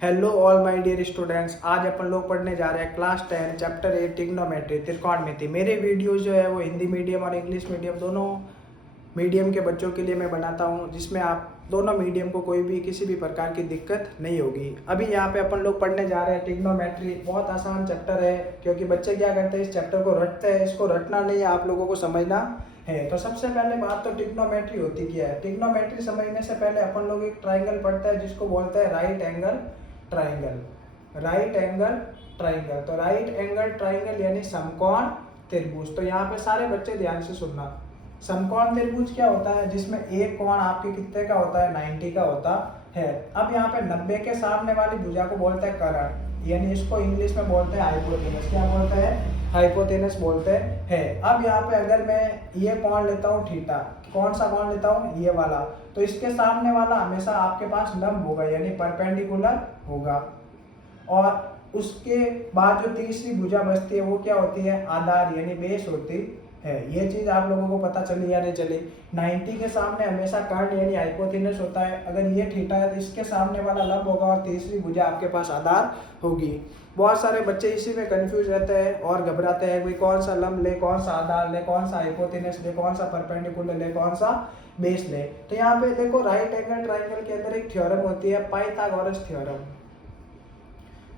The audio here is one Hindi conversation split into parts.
Hello all my dear students, आज अपन लोग पढ़ने जा रहे हैं क्लास 10 चैप्टर 8 ट्रिग्नोमेट्री त्रिकोणमिति। मेरे वीडियोस जो है वो हिंदी मीडियम और इंग्लिश मीडियम दोनों मीडियम के बच्चों के लिए मैं बनाता हूं, जिसमें आप दोनों मीडियम को कोई भी किसी भी प्रकार की दिक्कत नहीं होगी। अभी यहाँ पे अपन लोग पढ़ने जा रहे हैं ट्रिग्नोमेट्री। बहुत आसान चैप्टर है, क्योंकि बच्चे क्या करते हैं, इस चैप्टर को रटते हैं। इसको रटना नहीं है, आप लोगों को समझना है। तो सबसे पहले बात तो ट्रिग्नोमेट्री होती क्या है। ट्रिग्नोमेट्री समझने से पहले अपन लोग एक ट्राइंगल पढ़ते हैं, जिसको बोलते हैं right angle triangle. Right angle triangle, तो राइट एंगल ट्राइंगल यानी समकोण त्रिभुज। तो यहाँ पे सारे बच्चे ध्यान से सुनना। समकोण त्रिभुज क्या होता है, जिसमें एक कोण आपके कितने का होता है, 90 का होता है। अब यहाँ पे 90 के सामने वाली भुजा को बोलते हैं कर्ण, यानी इसको इंग्लिश में बोलते हैं हाइपोटेनस। क्या बोलते हैं, हाइपोटेनस बोलते हैं। अब यहाँ पे अगर मैं ये कोण लेता हूँ थीटा, कौन सा कोण लेता हूँ, ये वाला, तो इसके सामने वाला हमेशा आपके पास लंब होगा, यानी परपेंडिकुलर होगा। और उसके बाद जो तीसरी भुजा बचती है वो क्या होती है, आधार यानी बेस होती है। ये चीज आप लोगों को पता चली या नहीं चली। 90 के सामने हमेशा कर्ण यानी हाइपोटेनस होता है। अगर ये थीटा है तो इसके सामने वाला लंब होगा और तीसरी भुजा आपके पास आधार होगी। बहुत सारे बच्चे इसी में कंफ्यूज रहते हैं और घबराते हैं, भाई कौन सा लंब ले, कौन सा आधार ले, कौन सा हाइपोटेनस ले, कौन सा परपेंडिकुलर ले, कौन सा बेस ले। तो यहाँ पे देखो, राइट एंगल ट्राइंगल के अंदर एक थ्योरम होती है, पाइथागोरस थ्योरम,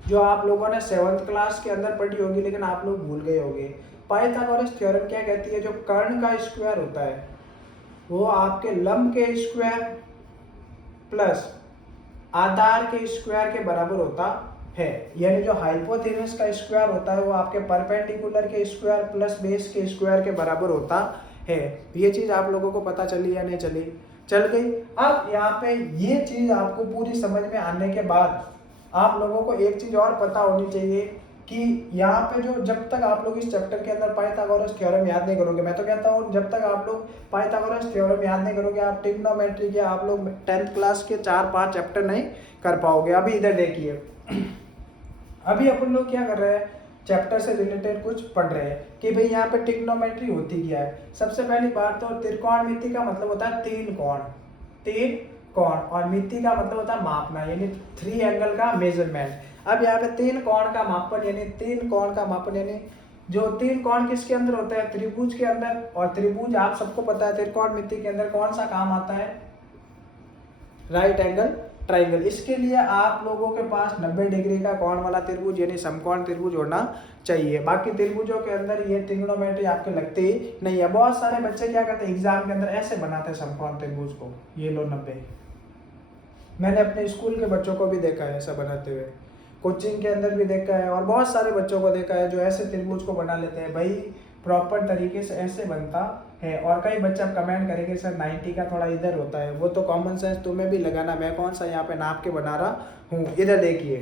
जो आप लोगों ने 7th क्लास के अंदर पढ़ी होगी, लेकिन आप लोग भूल गए होंगे। पाइथागोरस थ्योरम क्या कहती है, जो कर्ण का स्क्वायर होता है वो आपके लंब के स्क्वायर प्लस आधार के स्क्वायर के बराबर होता है। यानी जो हाइपोटेनस का स्क्वायर होता है वो आपके परपेंडिकुलर के स्क्वायर प्लस बेस के स्क्वायर के बराबर होता है। ये चीज आप लोगों को पता चली या नहीं चली, चल गई। अब यहाँ पे ये चीज आपको पूरी समझ में आने के बाद आप लोगों को एक चीज और पता होनी चाहिए कि यहाँ पे जो, जब तक आप लोग इस चैप्टर के अंदर पाइथागोरस थ्योरम याद नहीं करोगे, मैं तो कहता हूँ जब तक आप लोग पाइथागोरस थ्योरम याद नहीं करोगे, आप ट्रिग्नोमेट्री के आप लोग 10th क्लास के 4-5 चैप्टर नहीं कर पाओगे। अभी इधर देखिए, अभी अपन लोग क्या कर रहे हैं, चैप्टर से रिलेटेड कुछ पढ़ रहे हैं कि भाई यहाँ पे ट्रिग्नोमेट्री होती क्या है। सबसे पहली बात तो त्रिकोणमिति का मतलब होता है तीन कोण, और मिति का मतलब होता है मापना, यानी 3 एंगल का मेजरमेंट। अब यहाँ पे 3 कोण का मापन, यानी 3 कोण का मापन, यानी जो 3 कोण किसके अंदर होता है, त्रिभुज के अंदर। और त्रिभुज आप सबको पता है त्रिकोणमिति के अंदर कौन सा काम आता है, राइट एंगल ट्राइंगल। इसके लिए आप लोगों के पास 90 डिग्री का कोण वाला त्रिभुज यानी समकोण त्रिभुज होना चाहिए। बाकी त्रिभुजों के अंदर ये ट्रिग्नोमेट्री आपके लगती ही नहीं है। बहुत सारे बच्चे क्या करते हैं, एग्जाम के अंदर ऐसे बनाते हैं समकोण त्रिभुज को, ये लो 90। मैंने अपने स्कूल के बच्चों को भी देखा है ऐसा बनाते हुए, कोचिंग के अंदर भी देखा है, और बहुत सारे बच्चों को देखा है जो ऐसे त्रिभुज को बना लेते हैं। भाई प्रॉपर तरीके से ऐसे बनता है। और कई बच्चे अब कमेंट करेंगे सर 90 का थोड़ा इधर होता है, वो तो कॉमन सेंस तुम्हें भी लगाना, मैं कौन सा यहाँ पे नाप के बना रहा हूँ, इधर देखिए।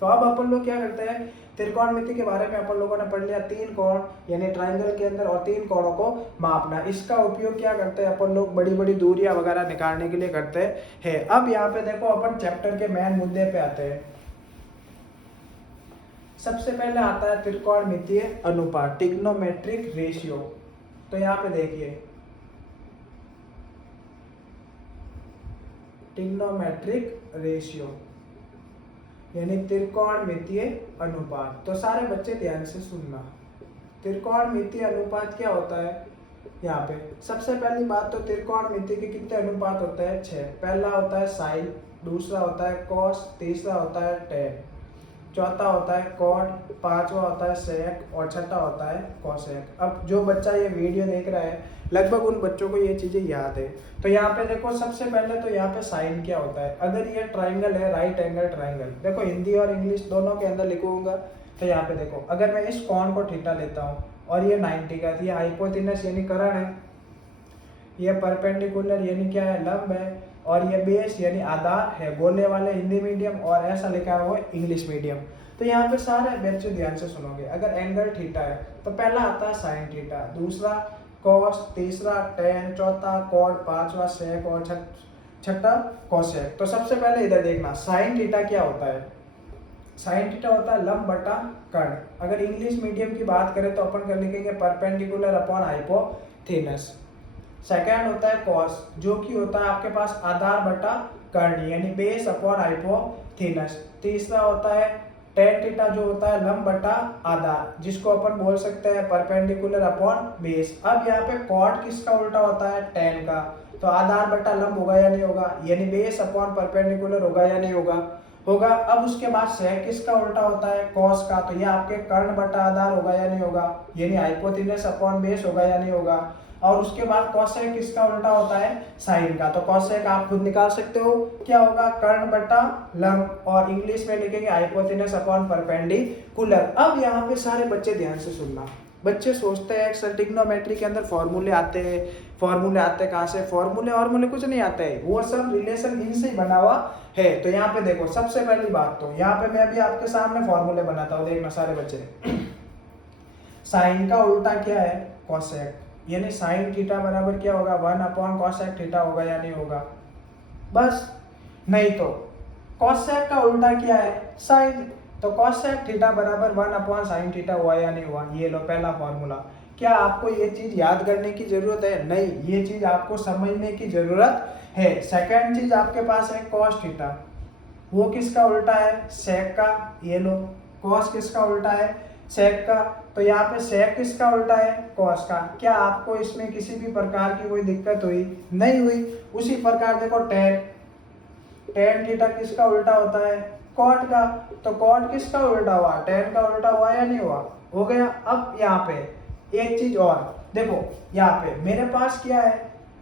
तो अब अपन लोग क्या करते हैं, त्रिकोणमिति के बारे में अपन लोगों ने पढ़ लिया, 3 कोण यानी ट्राइंगल के अंदर, और 3 कोणों को मापना। इसका उपयोग क्या करते हैं अपन लोग, बड़ी बड़ी दूरियां वगैरह निकालने के लिए करते हैं। अब यहाँ पे देखो, अपन चैप्टर के मेन मुद्दे पे आते हैं। सबसे पहले आता है त्रिकोणमितीय अनुपात, ट्रिग्नोमेट्रिक रेशियो। तो यहाँ पे देखिए, ट्रिग्नोमेट्रिक रेशियो यानी त्रिकोणमितीय अनुपात। तो सारे बच्चे ध्यान से सुनना, त्रिकोणमितीय अनुपात क्या होता है। यहाँ पे सबसे पहली बात तो त्रिकोणमिति के कितने अनुपात होते हैं, 6। पहला होता है साइन, दूसरा होता है कॉस, तीसरा होता है टेन, चौथा होता है कॉट, पांचवा होता है सेक, और छठा होता है कोसेक। अब जो बच्चा ये वीडियो देख रहा है, लगभग उन बच्चों को ये चीजें याद है। तो यहाँ पे देखो, सबसे पहले तो यहाँ पे साइन क्या होता है। अगर ये ट्राइंगल है, राइट एंगल ट्राइंगल, देखो हिंदी और इंग्लिश दोनों के अंदर लिखूंगा। तो यहाँ पे देखो, अगर मैं इस कोण को थीटा लेता हूँ और ये 90 का, ये हाइपोटेनस यानी कर्ण है, ये परपेंडिकुलर यानी क्या है, लंब है, और ये बेस यानी आधार है। गोले वाले हिंदी मीडियम और ऐसा लिखा हुआ है इंग्लिश मीडियम। तो यहाँ पे सारे बच्चे ध्यान से सुनोगे। अगर एंगल थीटा है तो पहला आता है साइन थीटा, दूसरा कॉस, तीसरा टेन, चौथा कॉट, पांचवा सेक, और छठा कोसेक। तो सबसे पहले इधर देखना, साइन थीटा क्या होता है। साइन थीटा होता है लंब बटा कर्ण। अगर इंग्लिश मीडियम की बात करें तो अपन कर लिखेंगे परपेंडिकुलर अपॉन हाइपोथेनस। सेकेंड होता है कॉस, जो कि होता है आपके पास आधार बटा कर्ण यानी बेस अपॉन हाइपोथेनस। तीसरा होता है टेन थीटा, जो होता है लंब बटा आधार, जिसको अपन बोल सकते हैं परपेंडिकुलर अपॉन बेस। अब यहाँ पे कॉट किसका उल्टा होता है? टेन का। तो आधार बटा लंब होगा या नहीं होगा? यानी बेस अपॉन परपेंडिकुलर होगा या नहीं होगा? होगा। अब उसके बाद सेक किसका उल्टा होता है? कॉस का। तो ये आपके कर्ण बटा आधार होगा या नहीं होगा? यानी हाइपोथेनस अपॉन बेस होगा या नहीं होगा? और उसके बाद कॉसेक किसका उल्टा होता है? साइन का। तो कॉसेक आप खुद निकाल सकते हो, क्या होगा? कर्ण बटा लंब, और इंग्लिश में लिखेंगे हाइपोथेनस अपॉन परपेंडिकुलर। अब यहाँ पे सारे बच्चे ध्यान से सुनना। बच्चे सोचते हैं सर ट्रिग्नोमेट्री के अंदर फॉर्मूले आते हैं, फॉर्मूले आते कहाँ से? फॉर्मूले कुछ नहीं आते हैं, वो सब रिलेशन इनसे ही बना हुआ है। तो यहाँ पे देखो, सबसे पहली बात तो यहाँ पे मैं अभी आपके सामने फॉर्मूले बनाता हूँ, देखना सारे बच्चे। साइन का उल्टा क्या है? कॉसेक, यानी साइन थीटा बराबर क्या होगा? 1 अपॉन कॉसेक थीटा होगा या नहीं होगा? बस। नहीं तो कॉसेक का उल्टा क्या है? साइन। तो कॉसेक थीटा बराबर 1 अपॉन साइन थीटा हुआ या नहीं हुआ? ये लो पहला फॉर्मूला। क्या आपको ये चीज याद करने की जरूरत है? नहीं, ये चीज आपको समझने की जरूरत है। सेकंड चीज आपके पास है कॉस थीटा, वो किसका उल्टा है? सेक का। ये लो, कॉस किसका उल्टा है? सेक का। तो यहाँ पे सेक किसका उल्टा है? कॉस का। क्या आपको इसमें किसी भी प्रकार की कोई दिक्कत हुई? नहीं हुई। उसी प्रकार देखो टेन, टेन थीटा किसका उल्टा होता है? कॉट का। तो कॉट किसका उल्टा हुआ? टेन का उल्टा हुआ या नहीं हुआ? हो गया। अब यहाँ पे एक चीज और देखो, यहाँ पे मेरे पास क्या है?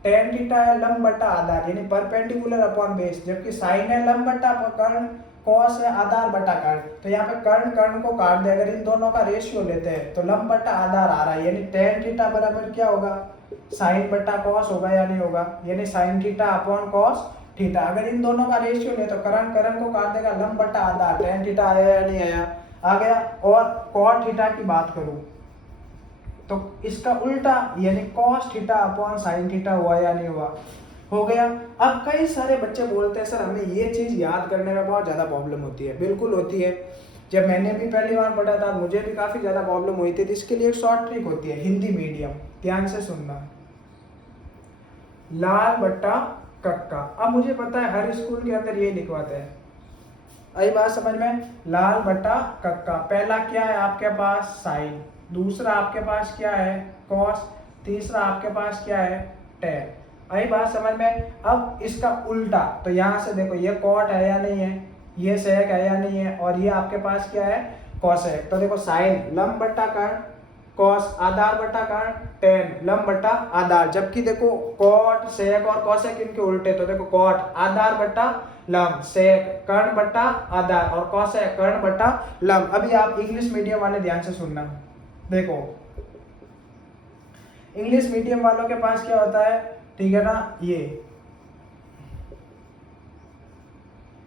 टेन थीटा है लंब बटा आधार यानी परपेंडिकुलर अपॉन बेस, जबकि साइन है लंब बटा कर्ण, कॉस है आधार बटा कर्ण। तो यहाँ पे कर्ण कर्ण को काट दे, अगर इन दोनों का रेशियो लेते हैं तो लंब बटा आधार आ रहा है, यानी टेन थीटा बराबर क्या होगा? साइन बटा कॉस होगा या नहीं होगा? यानी sine theta upon cos theta. अगर इन दोनों का रेशियो ले तो कर्ण कर्ण को काट देगा, लंब बटा आधार, टेन थीटा आया या नहीं आया? आ गया। और कॉट थीटा की बात करूं तो इसका उल्टा यानी cos theta upon sine theta हुआ या नहीं हुआ? हो गया। अब कई सारे बच्चे बोलते हैं सर हमें ये चीज याद करने में बहुत ज्यादा प्रॉब्लम होती है। बिल्कुल होती है। जब मैंने भी पहली बार पढ़ा था मुझे भी काफी ज्यादा प्रॉब्लम हुई थी। तो इसके लिए एक शॉर्ट ट्रिक होती है, हिंदी मीडियम, ध्यान से सुनना। लाल बट्टा कक्का। अब मुझे पता है हर स्कूल के अंदर ये लिखवाते हैं, आई बात समझ में? लाल बट्टा कक्का। पहला क्या है आपके पास? साइन। दूसरा आपके पास क्या है? कॉस। तीसरा आपके पास क्या है? टेन। आई बात समझ में? अब इसका उल्टा तो यहाँ से देखो, ये कॉट है या नहीं है? ये सेक है या नहीं है? और ये आपके पास क्या है? कॉसेक। तो देखो साइन लंब बट्टा कर्ण, कॉस आधार बटा कर्ण, टेन लंब बटा आधार। जबकि देखो कॉट सेक और कॉसेक इनके उल्टे, तो देखो कॉट आधार बटा लंब, सेक कर्ण बटा आधार और कॉसेक कर्ण बटा लंब। अभी आप इंग्लिश मीडियम वाले ध्यान से सुनना। देखो इंग्लिश मीडियम वालों के पास क्या होता है? ठीक है ना, ये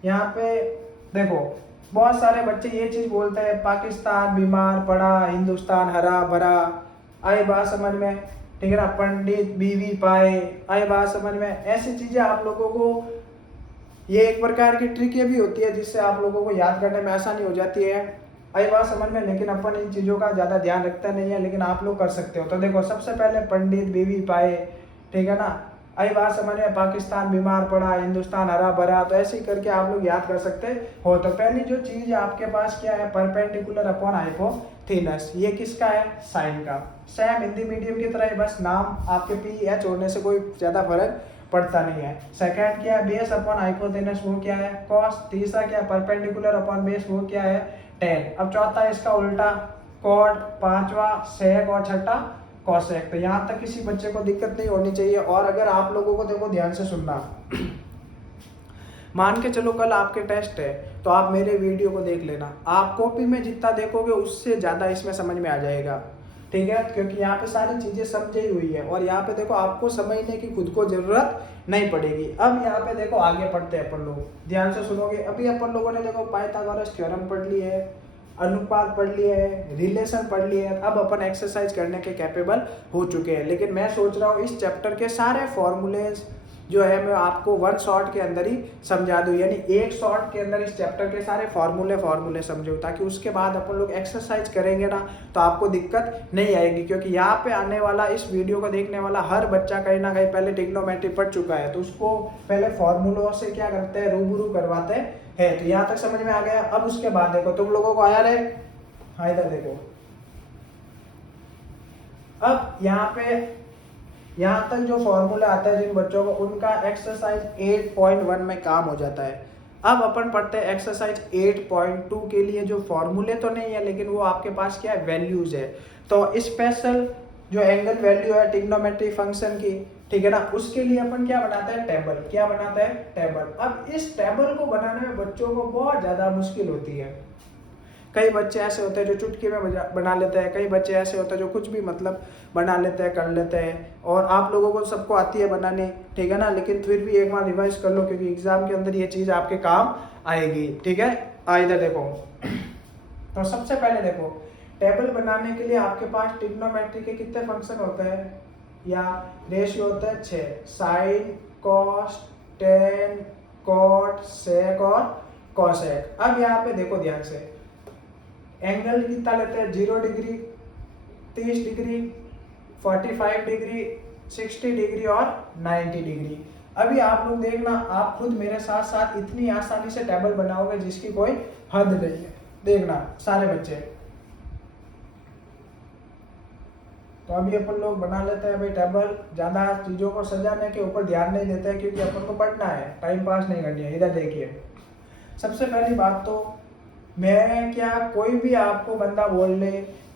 यहाँ पे देखो बहुत सारे बच्चे ये चीज बोलते हैं, पाकिस्तान बीमार पड़ा, हिंदुस्तान हरा भरा। आए बात समझ में? ठीक है ना, पंडित बीवी पाए, आए बात समझ में? ऐसी चीजें आप लोगों को, ये एक प्रकार की ट्रिक ये भी होती है जिससे आप लोगों को याद करने में आसानी हो जाती है। आई बात समझ में? लेकिन अपन इन चीजों का ज्यादा ध्यान रखता नहीं है, लेकिन आप लोग कर सकते हो। तो देखो सबसे पहले पंडित बीवी पाए, ठीक है ना, आई बात समझ में? पाकिस्तान बीमार पड़ा, हिंदुस्तान हरा भरा। तो ऐसे ही करके आप लोग याद कर सकते हो। तो पहली जो चीज आपके पास क्या है? Perpendicular upon hypotenuse. ये किसका है? साइन का। सेम हिंदी मीडियम की तरह, बस नाम आपके पी एच होने से कोई ज्यादा फर्क पड़ता नहीं है। सेकंड क्या है? बेस अपॉन हाइपोथेनस, वो क्या है? कॉस। तीसरा क्या है? परपेंडिकुलर अपॉन बेस, वो क्या है? टेन। अब चौथा इसका उल्टा कॉट, पांचवा सेक और छठा कॉसेक। तो यहाँ तक किसी बच्चे को दिक्कत नहीं होनी चाहिए। और अगर आप लोगों को देखो ध्यान से सुनना, मान के चलो कल आपके टेस्ट है तो आप मेरे वीडियो को देख लेना, आप कॉपी में जितना देखोगे उससे ज्यादा इसमें समझ में आ जाएगा। ठीक है, क्योंकि यहाँ पे सारी चीजें समझी हुई है और यहाँ पे देखो आपको समझने की खुद को जरूरत नहीं पड़ेगी। अब यहाँ पे देखो आगे पढ़ते हैं अपन लोग, ध्यान से सुनोगे। अभी अपन लोगों ने देखो पाइथागोरस थ्योरम पढ़ ली है, अनुपात पढ़ लिए है, रिलेशन पढ़ लिए है। अब अपन एक्सरसाइज करने के कैपेबल हो चुके हैं। लेकिन मैं सोच रहा हूँ इस चैप्टर के सारे फॉर्मूलेज जो है मैं आपको वन शॉट के अंदर ही समझा दूँ, यानी एक शॉट के अंदर इस चैप्टर के सारे फॉर्मूले समझो, ताकि उसके बाद अपन लोग एक्सरसाइज करेंगे ना तो आपको दिक्कत नहीं आएगी। क्योंकि यहाँ पे आने वाला, इस वीडियो को देखने वाला हर बच्चा कहीं ना कहीं पहले ट्रिग्नोमेट्री पढ़ चुका है, तो उसको पहले फॉर्मूलों से क्या करते हैं, रूबरू करवाते हैं। तो यहाँ तक समझ में आ गया। अब उसके बाद देखो तुम लोगों को आया रहे, हाँ इधर देखो, अब यहाँ तक जो फॉर्मूला आता है जिन बच्चों को, उनका एक्सरसाइज 8.1 में काम हो जाता है। अब अपन पढ़ते हैं एक्सरसाइज 8.2 के लिए, जो फॉर्मूले तो नहीं है लेकिन वो आपके पास क्या है, वैल्यूज है। तो स्पेशल जो एंगल वैल्यू है ट्रिग्नोमेट्री फंक्शन की, ठीक है ना, उसके लिए अपन क्या बनाते हैं, टेबल। क्या बनाते हैं, टेबल। अब इस टेबल को बनाने में बच्चों को बहुत ज्यादा मुश्किल होती है। कई बच्चे ऐसे होते हैं जो चुटकी में बना लेते हैं, कई बच्चे ऐसे होते हैं जो कुछ भी मतलब बना लेते हैं, कर लेते हैं, और आप लोगों को सबको आती है बनाने, ठीक है ना, लेकिन फिर भी एक बार रिवाइज कर लो क्योंकि एग्जाम के अंदर ये चीज़ आपके काम आएगी, ठीक है। इधर देखो, तो सबसे पहले देखो, टेबल बनाने के लिए आपके पास ट्रिग्नोमेट्री के कितने फंक्शन होते हैं, या रेशियो होते हैं 6, साइन, कॉस, टेन, कॉट, सेक और कॉसेक। अब यहाँ पे देखो ध्यान से, एंगल कितना लेते हैं, 0 डिग्री, 30 डिग्री, 45 डिग्री, 60 डिग्री और 90 डिग्री। अभी आप लोग देखना, आप खुद मेरे साथ साथ इतनी आसानी से टेबल बनाओगे जिसकी कोई हद नहीं है। देखना सारे बच्चे, तो अभी अपन लोग बना लेते हैं भाई टेबल। ज़्यादा चीज़ों को सजाने के ऊपर ध्यान नहीं देते हैं क्योंकि अपन को पढ़ना है, टाइम पास नहीं करनी है। इधर देखिए, सबसे पहली बात तो मैं क्या, कोई भी आपको बंदा बोल ले,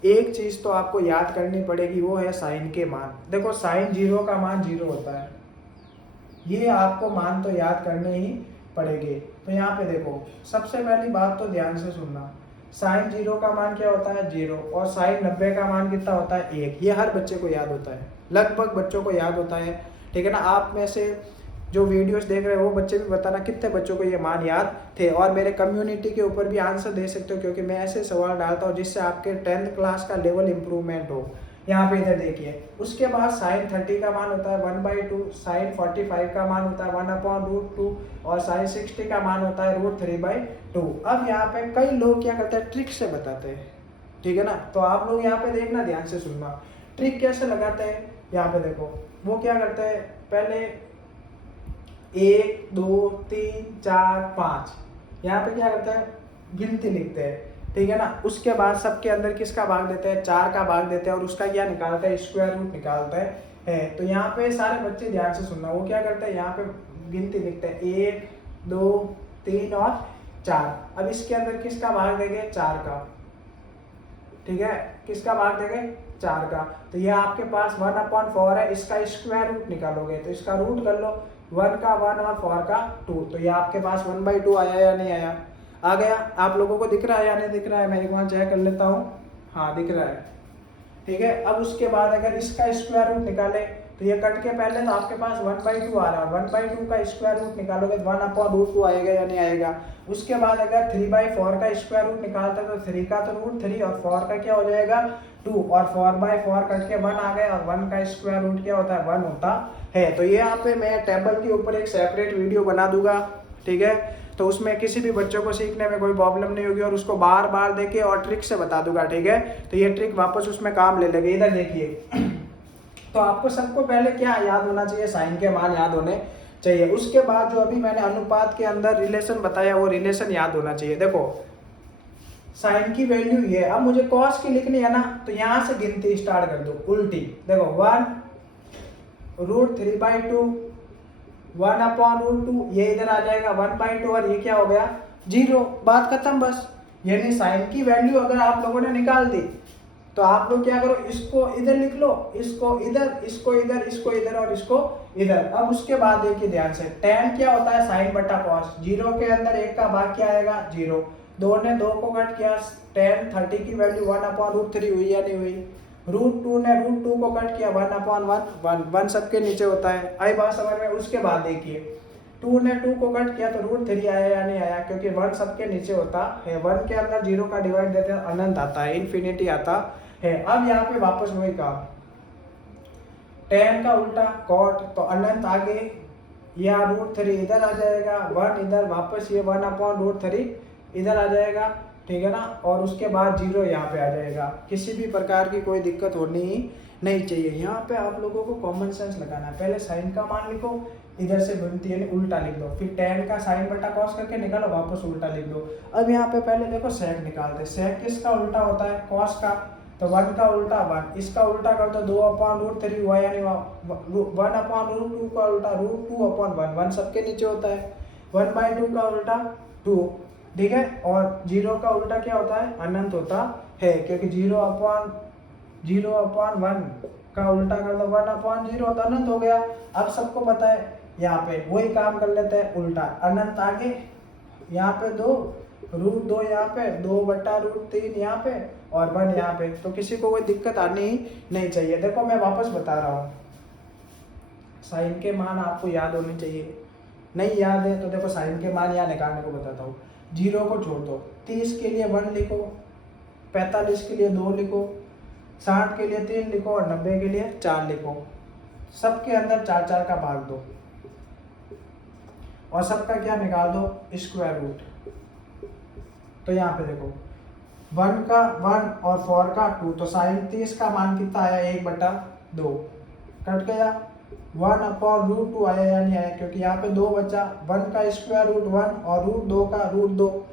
एक चीज़ तो आपको याद करनी पड़ेगी, वो है साइन के मान। देखो साइन 0 का मान 0 होता है, ये आपको मान तो याद करने ही पड़ेंगे। तो यहाँ पे देखो, सबसे पहली बात तो ध्यान से सुनना, साइन 0 का मान क्या होता है, 0, और साइन 90 का मान कितना होता है, 1। ये हर बच्चे को याद होता है, लगभग बच्चों को याद होता है, ठीक है ना। आप में से जो वीडियोस देख रहे हो वो बच्चे भी बताना कितने बच्चों को ये मान याद थे, और मेरे कम्युनिटी के ऊपर भी आंसर दे सकते हो क्योंकि मैं ऐसे सवाल डालता हूँ जिससे आपके 10th क्लास का लेवल इंप्रूवमेंट हो। यहाँ पे इधर देखिए, उसके बाद साइन 30 का मान होता है 1/2, साइन 45 का मान होता है 1/√2, और साइन 60 का मान होता है √3/2। अब यहाँ पे कई लोग क्या करते हैं, ट्रिक से बताते हैं, ठीक है ना। तो आप लोग यहाँ पे देखना, ध्यान से सुनना, ट्रिक कैसे लगाते हैं। यहाँ पे देखो, वो क्या करते हैं, पहले 1 2 3 4 5, यहाँ पे क्या करते हैं, गिनती लिखते हैं, ठीक है ना। उसके बाद सबके अंदर किसका भाग देते हैं, 4 का भाग देते हैं, और उसका क्या निकालते हैं, स्क्वायर रूट निकालते हैं। तो यहाँ पे सारे बच्चे ध्यान से सुनना, वो क्या करते हैं, यहाँ पे गिनती लिखते हैं 1 2 3 और 4। अब इसके अंदर किसका भाग देंगे, 4 का, ठीक है, किसका भाग देंगे, 4 का। तो ये आपके पास 1/4 है, इसका स्क्वायर रूट निकालोगे तो इसका रूट कर लो, 1 का 1 और 4 का 2, तो ये आपके पास 1/2 आया या नहीं आया, आ गया। आप लोगों को दिख रहा है या नहीं दिख रहा है, मैं एक बार चेक कर लेता हूँ, हाँ दिख रहा है, ठीक है। अब उसके बाद अगर इसका स्क्वायर रूट निकाले तो ये कट के पहले तो आपके पास 1/2 आ रहा है, 1/2 का स्क्वायर रूट निकालोगे तो 1/√2 आएगा या नहीं आएगा। उसके बाद अगर 3/4 का स्क्वायर रूट निकालते हैं तो 3 का तो √3 और 4 का क्या हो जाएगा 2, और 4/4 कट के 1 आ गया, और 1 का स्क्वायर रूट क्या होता है, 1 होता है। तो ये यहाँ पे मैं टेबल के ऊपर एक सेपरेट वीडियो बना दूंगा, ठीक है, तो उसमें किसी भी बच्चों को सीखने में कोई प्रॉब्लम नहीं होगी, और उसको बार बार देके और ट्रिक से बता दूंगा, ठीक है। तो ये ट्रिक वापस उसमें काम ले लेंगे। इधर देखिए, तो आपको सबको पहले क्या याद होना चाहिए, साइन के मान याद होने चाहिए। उसके बाद जो अभी मैंने अनुपात के अंदर रिलेशन बताया वो रिलेशन याद होना चाहिए। देखो साइन की वैल्यू ये, अब मुझे कॉस की लिखनी है ना, तो यहाँ से गिनती स्टार्ट कर दो उल्टी। देखो 1 √3/2, 1/√2, ये इधर आ जाएगा 1/2, और ये क्या हो गया 0, बात खत्म बस। यानी साइन की वैल्यू अगर आप लोगों ने निकाल दी तो आप लोग क्या करो, इसको इधर लिख लो, इसको इधर, इसको इधर, इसको इधर और इसको इधर। अब उसके बाद देखिए ध्यान से, tan क्या होता है, साइन बटा कॉस। 0 के अंदर 1 का भाग क्या आएगा 0, 2 ने 2 को कट किया, tan 30 की वैल्यू 1/√3 हुई या नहीं हुई, √2 ने √2 को कट किया, 1/1, 1 सबके नीचे होता है। आई बात समझ में। उसके बाद देखिए 2 ने 2 को कट किया तो √3 आया या नहीं आया, क्योंकि 1 सबके नीचे होता है। 1 के अंदर 0 का डिवाइड देते हैं, अनंत आता है, इन्फिनिटी आता है। अब यहाँ पे वापस वही काम, tan का उल्टा cot, तो अनंत आगे या √3 इधर आ जाएगा, 1 इधर वापस ये 1/√3 इधर आ जाएगा, ठीक है ना। और उसके बाद 0 यहाँ पे आ जाएगा। किसी भी प्रकार की कोई दिक्कत होनी ही नहीं चाहिए। यहाँ पे आप लोगों को कॉमन सेंस लगाना है। पहले साइन का मान लिखो, इधर से गुणती यानी उल्टा लिख दो, फिर tan का साइन बटा कॉस करके निकालो, वापस उल्टा लिख दो। अब यहाँ पे पहले देखो सेक निकालते, सेक किसका उल्टा होता है, कॉस का, तो 1 का उल्टा 1, इसका उल्टा कर दो 2/√3 हुआ, यानी 1/√2 का उल्टा √2/1, 1 सबके नीचे होता है, 1/2 का उल्टा 2, ठीक है। और 0 का उल्टा क्या होता है, अनंत होता है, क्योंकि 0/1 का उल्टा कर दो 1/0 तो अनंत हो गया। अब सबको पता है, यहाँ पे वही काम कर लेते हैं उल्टा, अनंत आगे, यहाँ पे 2 √2 यहाँ पे, 2/√3 यहाँ पे और 1 यहाँ पे, तो किसी को कोई दिक्कत आनी ही नहीं चाहिए। देखो मैं वापस बता रहा हूँ, साइन के मान आपको याद होने चाहिए, नहीं याद है तो देखो साइन के मान यहाँ निकालने को बताता हूँ। 0 को छोड़ दो, 30 के लिए 1 लिखो, 45 के लिए 2 लिखो, 60 के लिए 3 लिखो और 90 के लिए 4 लिखो। सबके अंदर 4 का भाग दो और सबका क्या निकाल दो, स्क्वायर रूट। तो यहाँ पे देखो 1 का 1 और 4 का 2, तो साइन 30 का मान कितना आया, 1/2 कट गया, 1/√2 आया या नहीं आया, क्योंकि यहाँ पे 2 बचा, 1 का स्क्वायर रूट 1 और √2 का √2,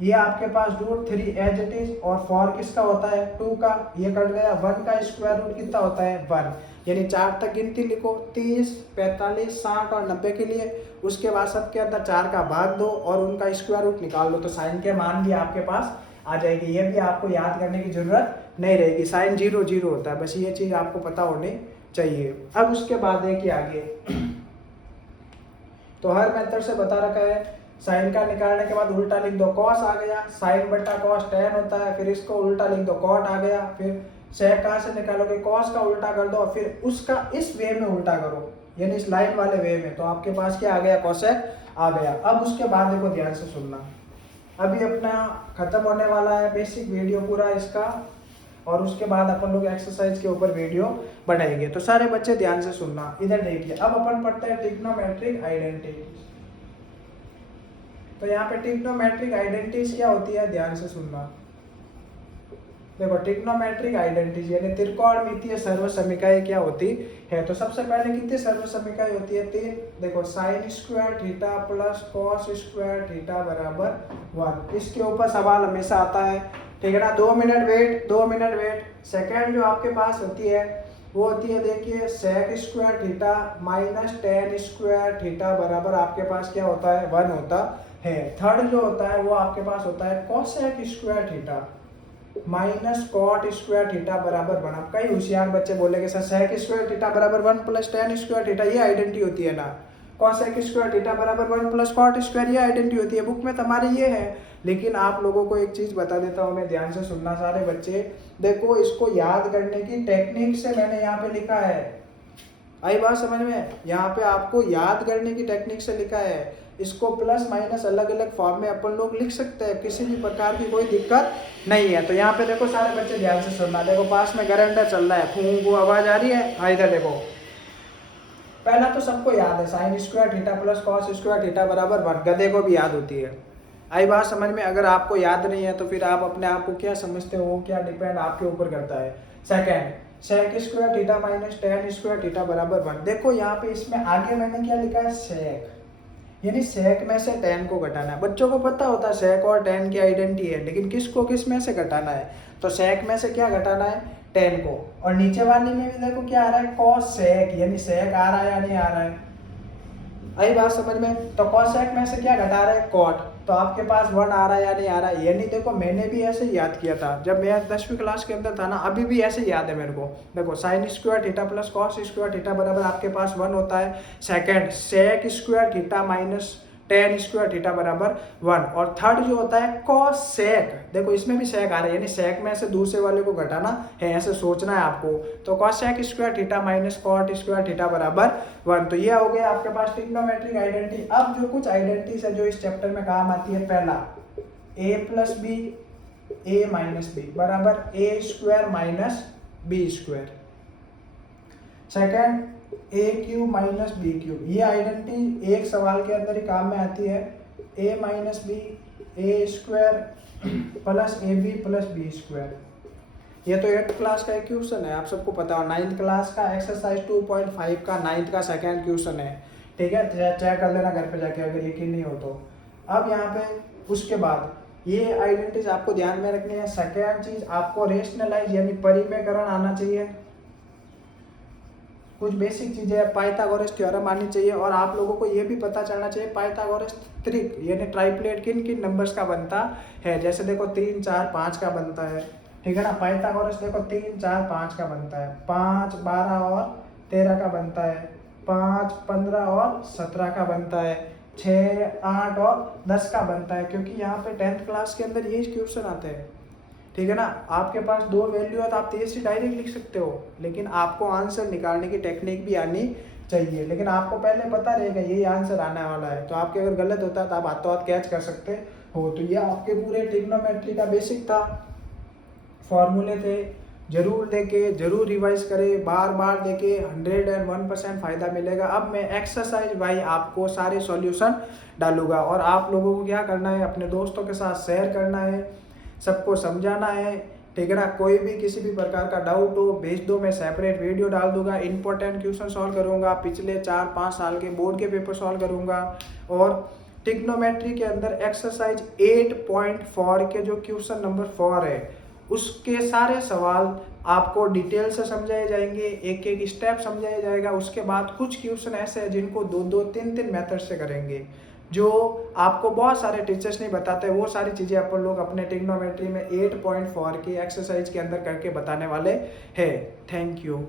ये आपके पास √3 एज इट इज, और 4 किसका होता है, 2 का, ये कट गया, 1 का स्क्वायर रूट कितना होता है, 1, यानी 4 तक गिनती लिखो, 30, 45, 60 और 90 के लिए। उसके बाद सबके अंदर 4 का भाग दो और उनका स्क्वायर रूट निकाल लो, तो साइन के मान भी आपके पास आ जाएगी। ये भी आपको याद करने की जरूरत नहीं रहेगी, साइन 0 0 होता है, बस ये चीज़ आपको पता होनी चाहिए। अब उसके बाद है कि आगे तो हर मेथड से बता रखा है, साइन का निकालने के बाद उल्टा लिख दो, कॉस आ गया, साइन बटा कॉस tan होता है, फिर इसको उल्टा लिख दो, कॉट आ गया, फिर सेक कहाँ से निकालोगे, कॉस का उल्टा कर दो, फिर उसका इस वे में उल्टा करो, यानी इस लाइन वाले वे में, तो आपके पास क्या आ गया, कोसेक आ गया। अब उसके बाद देखो ध्यान से सुनना, अभी अपना खत्म होने वाला है बेसिक वीडियो पूरा इसका, और उसके बाद अपन लोग एक्सरसाइज के ऊपर वीडियो बनाएंगे, तो सारे बच्चे ध्यान से सुनना। इधर देखिए, अब अपन पढ़ते हैं ट्रिग्नोमेट्रिक आइडेंटिटी। तो यहाँ पे ट्रिग्नोमेट्रिक आइडेंटिटीज क्या होती है, ध्यान से सुनना। देखो ट्रिग्नोमेट्रिक आइडेंटिटी यानी त्रिकोणमितीय सर्वसमीकाएं क्या होती है, तो सबसे पहले कितनी सर्वसमीकाएं होती है, 3। देखो sine square theta plus cos square theta बराबर 1, इसके ऊपर सवाल हमेशा आता है, ठीक है ना। 2 मिनट वेट। सेकेंड जो आपके पास होती है वो होती है, देखिए sec square theta minus tan square theta बराबर आपके पास क्या होता है, 1 होता है। थर्ड जो होता है वो आपके पास होता है cosec square theta minus cot square theta बराबर 1। अब कई होशियार बच्चे बोलेंगे सर सेक स्क्वायर थीटा बराबर 1 प्लस tan स्क्वायर थीटा ये आइडेंटिटी होती है ना, कॉसेक स्क्वायर थीटा बराबर 1 प्लस कॉट स्क्वायर ये आइडेंटिटी होती है, बुक में तुम्हारे ये है। लेकिन आप लोगों को एक चीज बता देता हूँ मैं, ध्यान से सुनना सारे बच्चे, देखो इसको याद करने की टेक्निक से मैंने यहाँ पे लिखा है, आई बात समझ में, यहाँ पे आपको याद करने की टेक्निक से लिखा है, इसको प्लस माइनस अलग अलग फॉर्म में अपन लोग लिख सकते हैं, किसी भी प्रकार की कोई दिक्कत नहीं है। तो यहाँ पे देखो सारे बच्चे ध्यान से सुनना, देखो पास में ग्राइंडर चल रहा है, फूं आवाज आ रही है, हाँ इधर देखो, पहला तो सबको याद है sign square theta plus cos square theta बराबर 1, गधे को भी याद होती है, आई बात समझ में। अगर आपको याद नहीं है तो फिर आप अपने आप को क्या समझते हो, क्या डिपेंड आपके ऊपर करता है। Second sec square theta minus tan square theta बराबर 1। देखो यहाँ पे इसमें आगे मैंने क्या लिखा है, सेक, यानी सेक में से tan को घटाना है। बच्चों को पता होता है सेक और tan की आइडेंटिटी है, लेकिन किसको किस में से घटाना है, तो सेक में से क्या घटाना है, tan को। और नीचे वाली में भी देखो क्या आ रहा है, cos सेक, यानी सेक आ रहा है या नहीं आ रहा है, आई बात समझ में। तो cosec में से क्या घटा रहे हैं, cot, तो आपके पास 1 आ रहा है या नहीं आ रहा है, यानी देखो मैंने भी ऐसे याद किया था जब मैं 10वीं क्लास के अंदर था ना, अभी भी ऐसे याद है मेरे को। देखो sine square theta plus cos square theta बराबर आपके पास 1 होता है। Second sec square theta minus tan square theta बराबर 1। और थर्ड जो होता है cosec, देखो इसमें भी सेक आ रहा है, यानी सेक में से दूसरे वाले को घटाना है, ऐसे सोचना है आपको। तो cosec square theta minus cot square theta बराबर 1। तो ये हो गया आपके पास ट्रिग्नोमेट्रिक आइडेंटिटी। अब जो कुछ आइडेंटिटीज है जो इस चैप्टर में काम आती है, पहला a plus B a minus B बराबर a square minus B square. Second A cube minus B cube, ये आइडेंटिटी एक सवाल के अंदर ही काम में आती है। A minus B A square plus A B plus B square. ये तो 8th क्लास का एक क्वेश्चन है, आप सबको पता हो। 9th क्लास का एक्सरसाइज 2.5 का 9th का सेकेंड क्वेश्चन है, ठीक है। चेक कर लेना घर पे जाके अगर यकीन नहीं हो तो। अब यहाँ पे उसके बाद ये आइडेंटिटीज आपको ध्यान में रखनी है। सेकेंड चीज, आपको रेशनलाइज यानी परिमेयकरण आना चाहिए। कुछ बेसिक चीजें, पाइथागोरस थ्योरम आनी चाहिए। और आप लोगों को ये भी पता चलना चाहिए पाइथागोरस त्रिक यानी ट्राइप्लेट किन किन नंबर्स का बनता है। जैसे देखो 3, 4, 5 का बनता है, ठीक है ना। पाइथागोरस देखो 3, 4, 5 का बनता है, 5, 12 और 13 का बनता है, 5, 15 और 17 का बनता है, 6, 8 और 10 का बनता है। क्योंकि यहाँ पे 10th क्लास के अंदर ये क्वेश्चन आते हैं, ठीक है ना। आपके पास 2 वैल्यू है तो आप तेज से डायरेक्ट लिख सकते हो, लेकिन आपको आंसर निकालने की टेक्निक भी आनी चाहिए। लेकिन आपको पहले पता रहेगा यही आंसर आने वाला है, तो आपके अगर गलत होता है तो आप हाथों हाथ कैच कर सकते हो। तो ये आपके पूरे ट्रिग्नोमेट्री का बेसिक था, फॉर्मूले थे। जरूर देके जरूर रिवाइज करें, बार बार देके 101% फ़ायदा मिलेगा। अब मैं एक्सरसाइज भाई आपको सारे सॉल्यूशन डालूंगा और आप लोगों को क्या करना है, अपने दोस्तों के साथ शेयर करना है, सबको समझाना है, ठीक है ना। कोई भी किसी भी प्रकार का डाउट हो भेज दो, मैं सेपरेट वीडियो डाल दूंगा। इंपॉर्टेंट क्वेश्चन सॉल्व करूंगा, पिछले 4-5 साल के बोर्ड के पेपर सॉल्व करूंगा। और ट्रिग्नोमेट्री के अंदर एक्सरसाइज 8.4 के जो क्वेश्चन नंबर 4 है उसके सारे सवाल आपको डिटेल से समझाए जाएंगे, एक एक स्टेप समझाया जाएगा। उसके बाद कुछ क्वेश्चन ऐसे हैं जिनको 2-2, 3-3 मेथड से करेंगे, जो आपको बहुत सारे टीचर्स नहीं बताते। वो सारी चीज़ें अपन लोग अपने ट्रिग्नोमेट्री में 8.4 की एक्सरसाइज के अंदर करके बताने वाले हैं। Thank you.